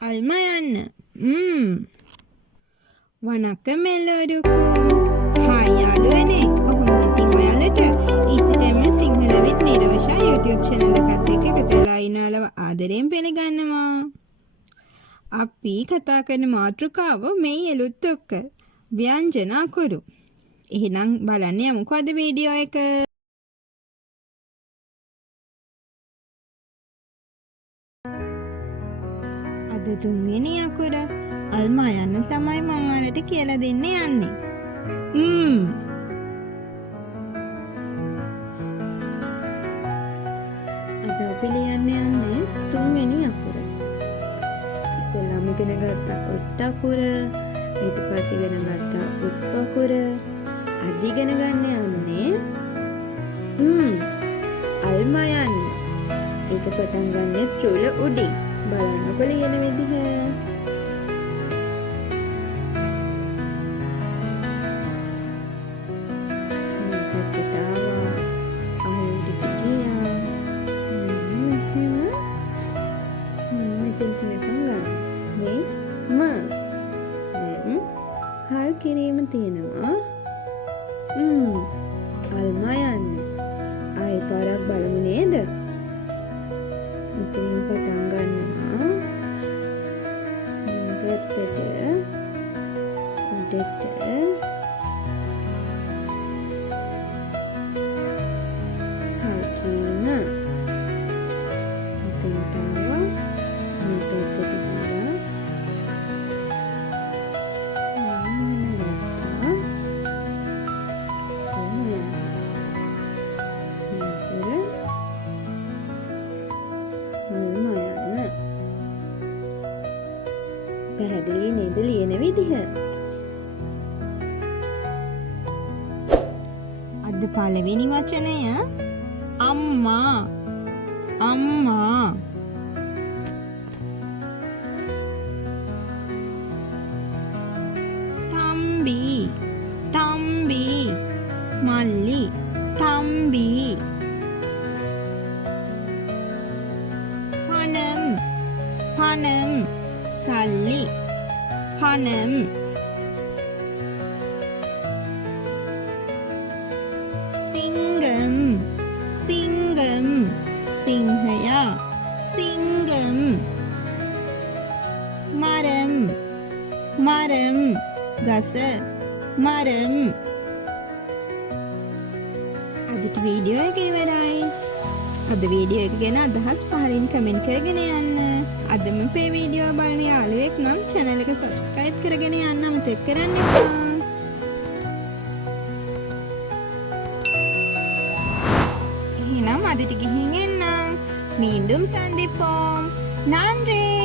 අල්මයන්න වනක්කම් එල්ලෝඩුකුම් හායාලුවනේ කොහොම ඉතින් ඔයාලට ඉසිටමල් සිංහල විත් නිරෝෂා YouTube channel එකත් එක්ක එකතු වෙලා ඉන්නවලව ආදරයෙන් පිළිගන්නවා. අපි කතා කරන මාතෘකාව මේ එළුත් එක්ක ව්‍යංජන අකුරු. එහෙනම් බලන්න යමුකෝ අද වීඩියෝ එක. අද තුන්වෙනි අකුර අල්මා යන්න තමයි මම ඔයාලට කියලා දෙන්න යන්නේ. අද අපි ලියන්න යන්නේ තුන්වෙනි අකුර. ඉස්සෙල්ලාම ඉගෙන ගත්ත ඔට් අකුර, ඊට පස්සේ ඉගෙන ගත්ත උප් අකුර. අද ඉගෙන ගන්න යන්නේ අල්මා යන්න. ඒක පටන් ගන්න චුල උඩින්. බලන්නකො ලියන විදිහ. මේකට ආවා. ආයෙත් ගියා. මෙහෙම. මෙතෙන් තනකම් ගන්න. මේ දැන් හල් කිරීම තියෙනවා. අල්මා යන්න. ආයෙ පාරක් බලමු නේද? මෙතනින් පටන් ගන්නවා. පැත්තට උඩට කල්කීම මෙතෙන්ට ආවා. මේ පැත්තට ගියා. ගත්තා. පැහැදිලි නේද ලියන විදිහ? අද පළවෙනි වචනය අම්මා. අම්මා. තම්බි. තම්බි. මල්ලි. තම්බි. පනම්. පනම්. සල්ලි. පනම්. සිංගම්. සිංගම්. සිංහයා. සිංගම්. මරම්. මරම්. ගස. මරම්. අදට වීඩියෝ එක ඉවරයි. අද වීඩියෝ එක ගැන අදහස් පහලින් කමෙන්ට් කරගෙන යන්න. අදම මේ වීඩියෝ බලන යාළුවෙක් නම් channel එක subscribe කරගෙන යන්න අමතක කරන්න එපා. එහෙනම් අදට ගිහින් එන්නම්. மீண்டும் சந்திப்போம். நன்றி.